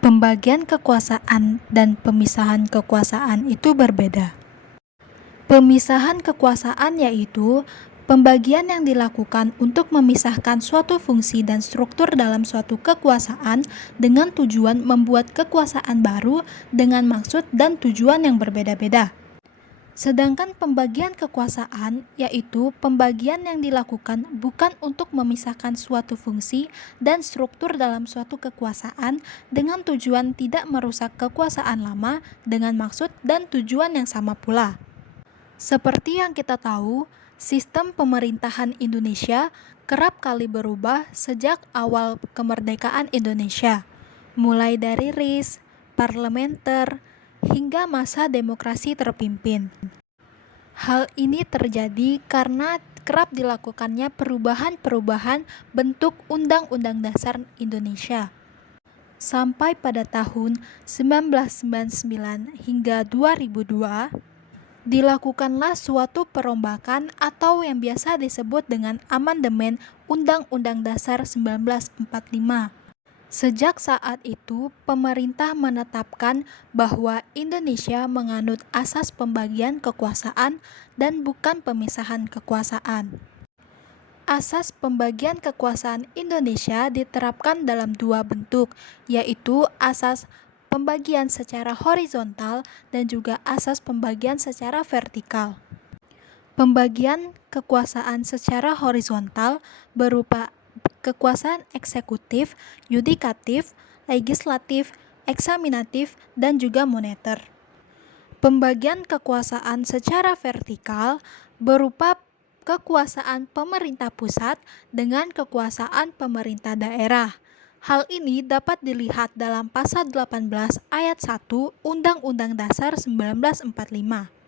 Pembagian kekuasaan dan pemisahan kekuasaan itu berbeda. Pemisahan kekuasaan yaitu pembagian yang dilakukan untuk memisahkan suatu fungsi dan struktur dalam suatu kekuasaan dengan tujuan membuat kekuasaan baru dengan maksud dan tujuan yang berbeda-beda. Sedangkan pembagian kekuasaan yaitu pembagian yang dilakukan bukan untuk memisahkan suatu fungsi dan struktur dalam suatu kekuasaan dengan tujuan tidak merusak kekuasaan lama dengan maksud dan tujuan yang sama pula. Seperti yang kita tahu, sistem pemerintahan Indonesia kerap kali berubah sejak awal kemerdekaan Indonesia, mulai dari RIS, parlementer, hingga masa demokrasi terpimpin. Hal ini terjadi karena kerap dilakukannya perubahan-perubahan bentuk Undang-Undang Dasar Indonesia. Sampai pada tahun 1999 hingga 2002, dilakukanlah suatu perombakan atau yang biasa disebut dengan amandemen Undang-Undang Dasar 1945. Sejak saat itu, pemerintah menetapkan bahwa Indonesia menganut asas pembagian kekuasaan dan bukan pemisahan kekuasaan. Asas pembagian kekuasaan Indonesia diterapkan dalam dua bentuk, yaitu asas pembagian secara horizontal dan juga asas pembagian secara vertikal. Pembagian kekuasaan secara horizontal berupa kekuasaan eksekutif, yudikatif, legislatif, eksaminatif, dan juga moneter. Pembagian kekuasaan secara vertikal berupa kekuasaan pemerintah pusat dengan kekuasaan pemerintah daerah. Hal ini dapat dilihat dalam pasal 18 ayat 1 Undang-Undang Dasar 1945.